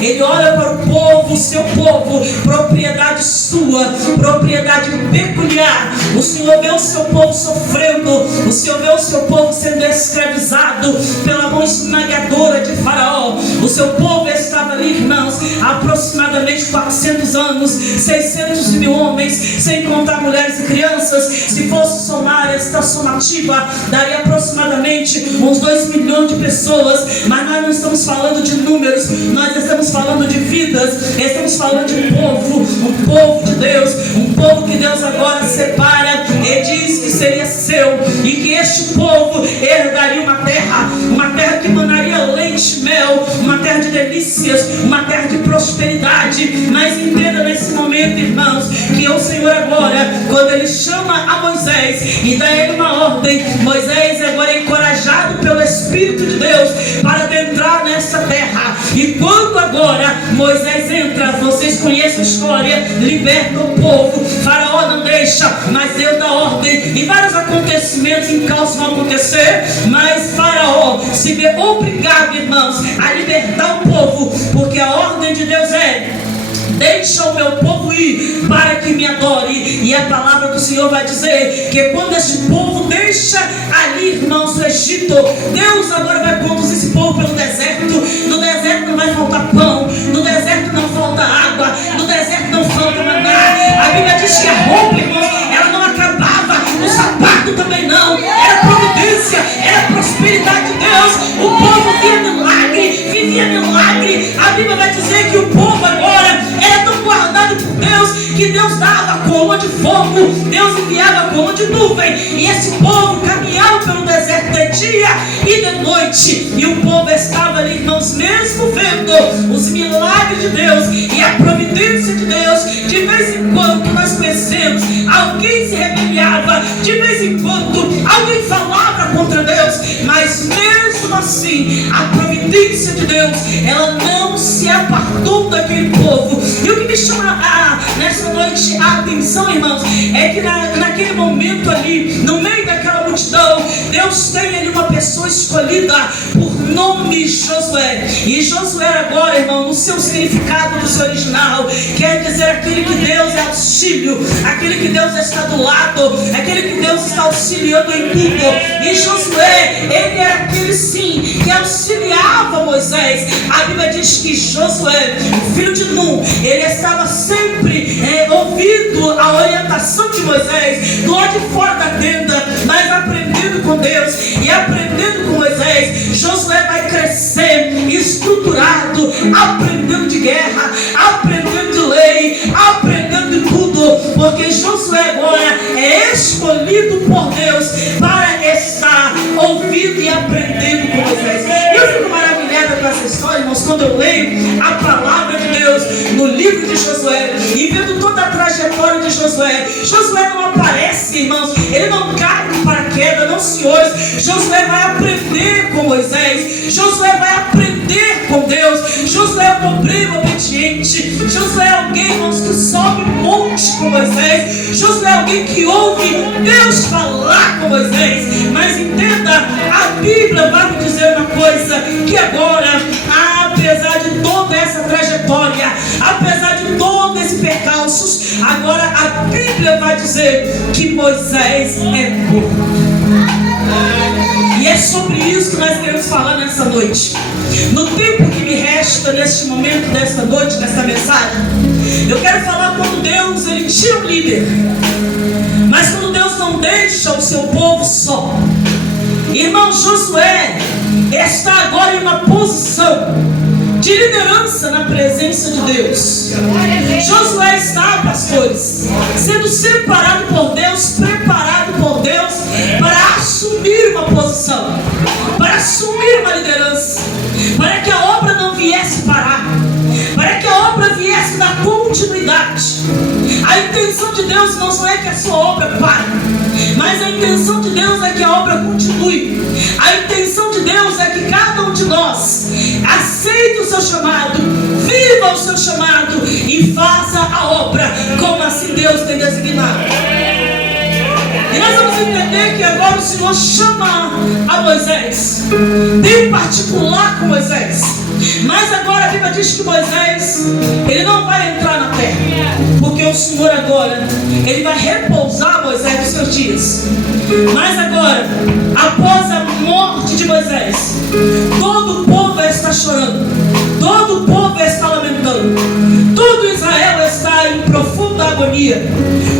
Ele olha para o povo, o seu povo, propriedade sua, propriedade peculiar. O Senhor vê o seu povo sofrendo, o Senhor vê o seu povo sendo escravizado pela mão esmagadora de Faraó. O seu povo estava ali, irmãos, aproximadamente 400 anos, 600 mil homens, sem contar mulheres e crianças. Se fosse somar esta somativa, daria aproximadamente uns 2 milhões de pessoas. Mas nós não estamos falando de números, nós estamos falando de vidas, estamos falando de um povo de Deus, um povo que Deus agora separa e diz que seria seu, e que este povo herdaria uma terra que manaria leite e mel, uma terra de delícias, uma terra de prosperidade. Mas entenda nesse momento, irmãos, que o Senhor agora, quando Ele chama a Moisés e dá a ele uma ordem, Moisés agora é encorajado pelo Espírito de Deus para adentrar nessa terra. E quando agora Moisés entra, vocês conhecem a história, liberta o povo, Faraó não deixa, mas Deus dá ordem, e vários acontecimentos em caos vão acontecer, mas Faraó se vê obrigado, irmãos, a libertar o povo, porque a ordem de Deus é: deixa o meu povo ir para que me adore. E a palavra do Senhor vai dizer que quando este povo deixa ali, irmãos, o Egito, Deus agora vai conduzir esse povo pelo deserto. No deserto não vai faltar pão, no deserto não falta água, no deserto não falta maná. A Bíblia diz que a roupa, irmãos, ela não acabava, o sapato também não. Era providência, era prosperidade de Deus. O povo via milagre, vivia milagre. A Bíblia vai dizer que o povo agora era tão guardado por Deus, que Deus dava coluna de fogo, Deus enviava coluna de nuvem, e esse povo caminhava pelo deserto de dia e de noite, e o povo estava ali, irmãos, mesmo vendo os milagres de Deus e a providência de Deus. De vez em quando nós conhecemos, alguém se rebeliava, de vez em quando alguém falava contra Deus, mas mesmo assim a providência de Deus, ela não se apartou daquele povo. E o que me chama nessa noite a atenção, irmãos, é que naquele momento ali, no meio daquela multidão, Deus tem ali uma pessoa escolhida por nome Josué. E Josué agora, irmão, no seu significado, no seu original, quer dizer aquele que Deus é auxílio, aquele que Deus está do lado, aquele que Deus está auxiliando em tudo. E Josué, ele era aquele sim que auxiliava Moisés. A Bíblia diz que Josué, o filho de Nun, ele estava sempre ouvindo a orientação de Moisés do lado de fora da tenda, mas aprendendo com Deus e aprendendo com Moisés. Josué vai crescer estruturado, aprendendo de guerra, aprendendo de lei, aprendendo de tudo, porque Josué agora é escolhido por Deus para estar ouvindo e aprendendo com Moisés. Eu fico maravilhada com essa história, irmãos, quando eu leio a palavra de Deus no livro de Josué e vendo toda a trajetória de Josué. Josué não aparece, irmãos, ele não cai no paraquedas, não, senhores. Josué vai aprender com Moisés, Josué vai aprender com Deus. Josué é um obreiro obediente, Josué é alguém, irmãos, que sobe monte com Moisés, Josué é alguém que ouve Deus falar com Moisés. Mas entenda, a Bíblia vai me dizer uma coisa, que agora, apesar de toda essa trajetória, apesar de todo esse percalços, agora a Bíblia vai dizer que Moisés é bom. E é sobre isso que nós queremos falar nessa noite. No tempo que me resta neste momento, desta noite, desta mensagem, eu quero falar quando Deus, ele tira um líder, mas quando Deus não deixa o seu povo só. Irmão, Josué está agora em uma posição de liderança na presença de Deus. Josué está, pastores, sendo separado por Deus, preparado por Deus para assumir uma posição, para assumir uma liderança, para que a obra não viesse parar, para que a obra viesse dar continuidade. A intenção de Deus não é que a sua obra pare, mas a intenção de Deus é que a obra continue. A intenção de Deus é que cada um de nós aceite o seu chamado, viva o seu chamado e faça a obra como assim Deus tem designado. E nós vamos entender que agora o Senhor chama a Moisés, em particular com Moisés. Mas agora a Bíblia diz que Moisés, ele não vai entrar na terra, porque o Senhor agora, ele vai repousar Moisés dos seus dias. Mas agora, após a morte de Moisés, todo o povo está chorando, todo o povo está lamentando, todo Israel está em profunda agonia,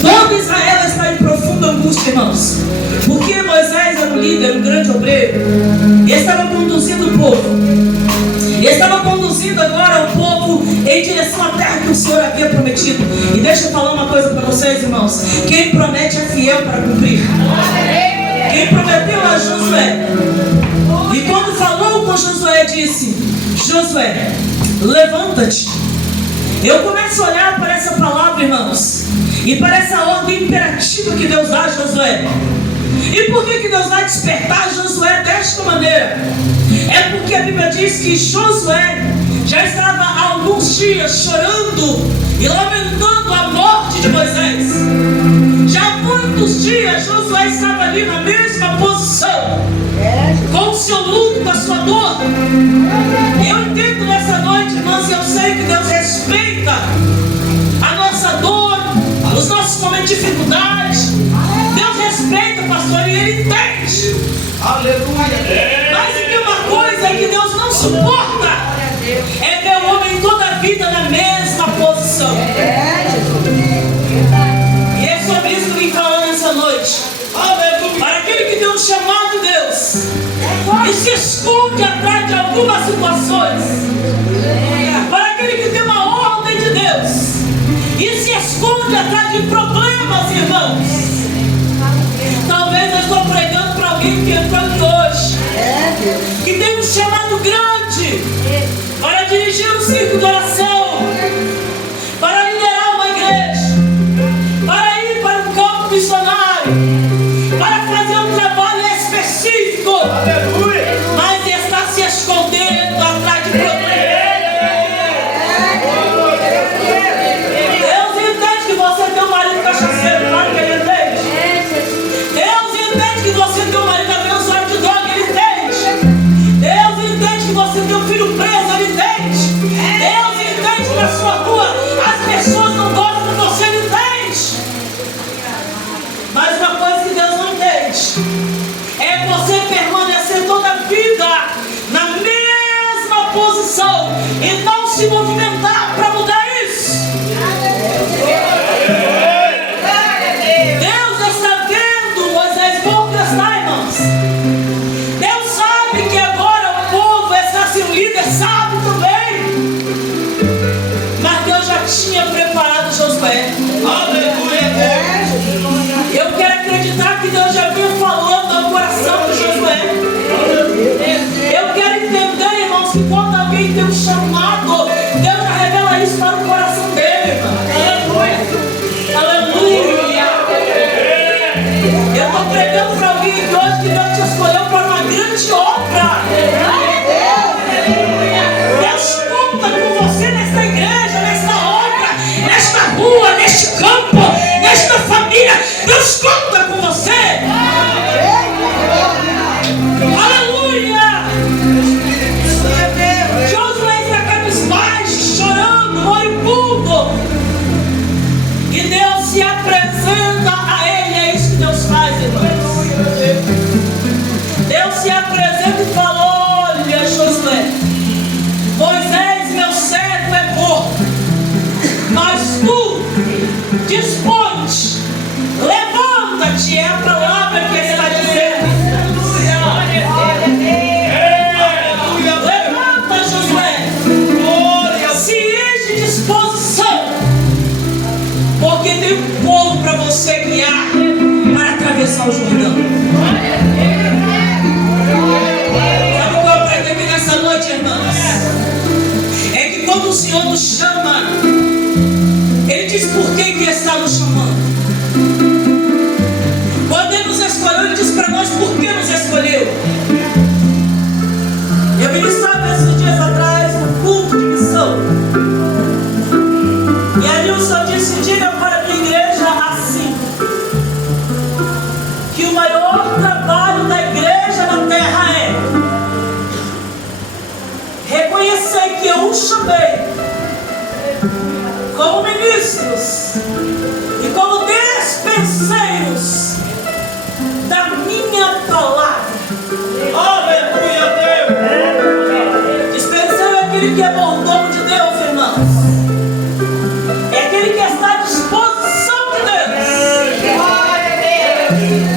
todo Israel está em profunda angústia, irmãos, porque Moisés era um líder, um grande obreiro, e estava conduzindo o povo. E estava conduzindo agora o povo em direção à terra que o Senhor havia prometido. E deixa eu falar uma coisa para vocês, irmãos. Quem promete é fiel para cumprir. Quem prometeu a Josué, e quando falou com Josué, disse: Josué, levanta-te. Eu começo a olhar para essa palavra, irmãos, e para essa ordem imperativa que Deus dá a Josué. E por que Deus vai despertar Josué desta maneira? É porque a Bíblia diz que Josué já estava há alguns dias chorando e lamentando a morte de Moisés. Já há muitos dias Josué estava ali na mesma posição, com o seu luto, com a sua dor. Eu entendo nessa noite, irmãos, e eu sei que Deus respeita a nossa dor, os nossos momentos de dificuldade. Deus respeita, pastor, e Ele entende. Aleluia. Mas tem uma coisa que Deus não suporta: é ver o homem toda a vida na mesma posição. E é sobre isso que eu vim falar nessa noite. Para aquele que tem um chamado de Deus e se esconde atrás de algumas situações, para aquele que tem uma ordem de Deus e se esconde atrás de problemas, irmãos. Talvez eu estou pregando para alguém que entrou aqui hoje, que tem um chamado grande para dirigir um círculo de oração, para liderar uma igreja, para ir para um campo missionário, para fazer um trabalho específico, mas está se escondendo atrás de problemas. Deus entende que você tem um marido cachaceiro, claro que Ele entende. Deus entende que você tem um marido abençoado de droga, Ele entende. Deus entende que você tem um filho preso, Ele entende. Deus entende que na sua rua as pessoas não gostam de você, Ele entende. Mas uma coisa que Deus não entende é você permanecer toda a vida na mesma posição e não se movimentar para mudar isso. Deus está vendo Moisés está, irmãos. Deus sabe que agora o povo está sem um líder, sabe também. Mas Deus já tinha preparado Josué. Aleluia. Eu quero acreditar que Deus já vinha falando ao coração de Josué. Eu quero entender, irmãos, que quando alguém tem um chamado, Deus já revela isso para o coração dele, irmão. Aleluia. Eu estou pregando para alguém que hoje que Deus te escolheu para uma grande obra. Deus conta com você nesta igreja, nesta obra, nesta rua, neste campo, nesta família. Deus conta com você. Aleluia. Josué está cabisbaixo, chorando, moribundo, e Deus se apresenta a ele. É isso que Deus faz, irmãos. Deus se apresenta e fala: olha, Josué, Moisés, meu servo, é morto, mas tu dispõe-te, levanta-te. É a palavra que está dizendo. Levanta, Josué, se enche de disposição, porque tem um povo para você guiar para atravessar o Jordão. Sabe o que eu aprendi aqui nessa noite, irmãos? É que quando o Senhor nos chama, Ele diz por que está nos chamando. Quando Ele nos escolheu, Ele diz para nós por que nos escolheu. Eu ministrava esses dias atrás um culto de missão, e ali o Senhor disse: diga para a minha igreja assim, que o maior trabalho da igreja na terra é reconhecer como ministros e como despenseiros da minha palavra. Aleluia, Deus. Dispenseiro é aquele que é mordomo de Deus, irmãos. É aquele que está à disposição de Deus.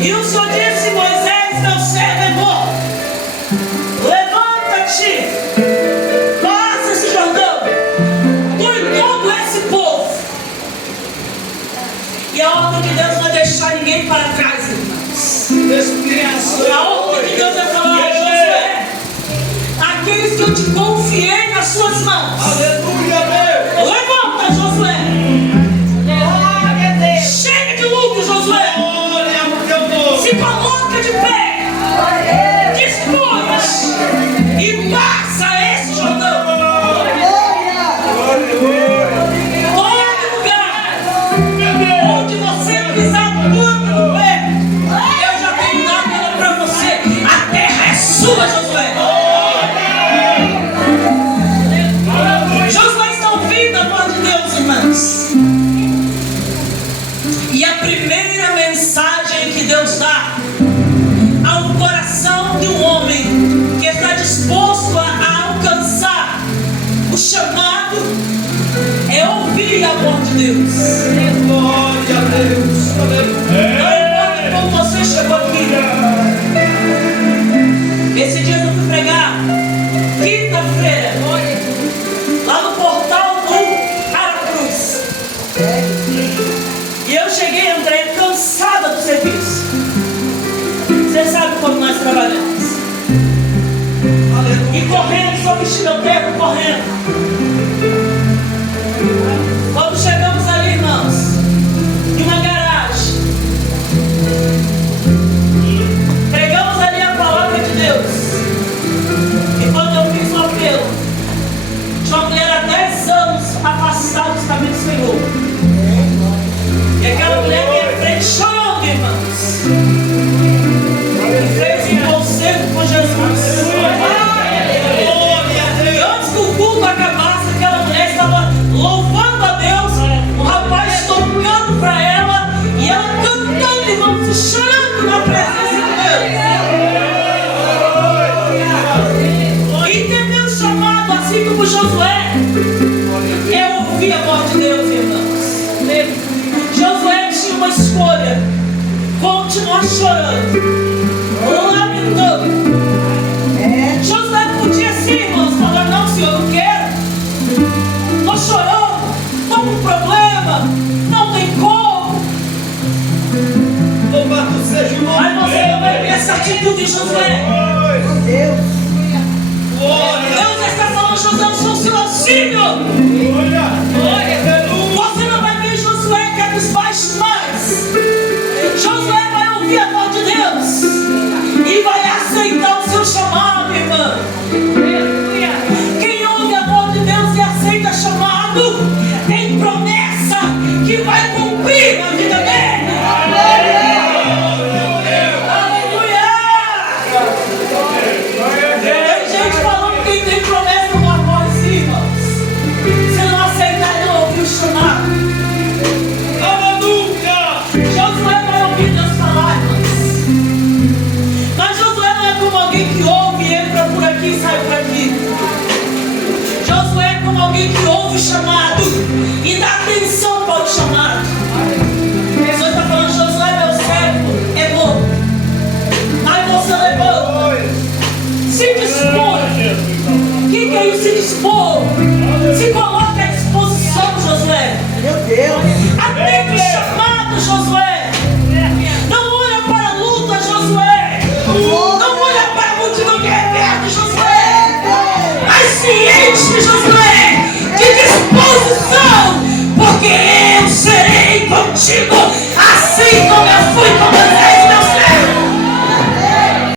E o Senhor disse: Moisés, meu servo é morto. Levanta-te, passa esse Jordão, tu e todo esse povo. E a ordem de Deus não é deixar ninguém para trás, irmãos. A ordem de Deus é falar: Josué, aqueles que eu te confiei nas suas mãos. Aleluia, Deus. Levanta, Josué. Chega de lucro, Josué. Glória ao teu nome. Se coloca de pé. Dispõe e passa esse Jordão. Todo lugar onde você pisar no pé, eu já tenho dado ela para você. A terra é sua, Josué. Josué está ouvindo a voz de Deus, irmãos. E a primeira mensagem que Deus dá ao coração de um homem que está disposto a alcançar o chamado é ouvir a voz de Deus. Glória a Deus. Não importa como você chegou aqui. Esse dia eu fui pregar, quinta-feira, lá no portal do Aracruz. E eu cheguei, André, cansada do serviço. Você sabe como nós trabalhamos. E correndo, só vestir meu tempo, correndo. Quando chegamos ali, irmãos, em uma garagem, pregamos ali a palavra de Deus. E quando eu fiz o apelo de uma mulher há 10 anos afastada dos caminhos do Senhor, e aquela mulher veio à frente chorando, irmãos, e fez um concerto com Jesus. E antes que o culto acabasse, aquela mulher estava louvando a Deus, o rapaz tocando para ela, e ela cantando, irmãos, e chorando na presença de Deus. E entendeu o chamado, assim como Josué, eu ouvi a voz de Deus, irmãos. Josué tinha uma escolha: continuar chorando, lamentando. Josué podia sim, irmãos, falar: não, Senhor, eu não quero, estou chorando, estou com problema, não tem como. Louvado seja o nome. Aí você vai ver essa atitude de Josué. Deus está falando: Josué, eu sou o seu auxílio. Você não vai ver Josué que é dos baixos mais. Josué vai ouvir a voz de Deus e vai aceitar o seu chamado, irmã. Quem ouve a voz de Deus e aceita chamado, tem promessa que vai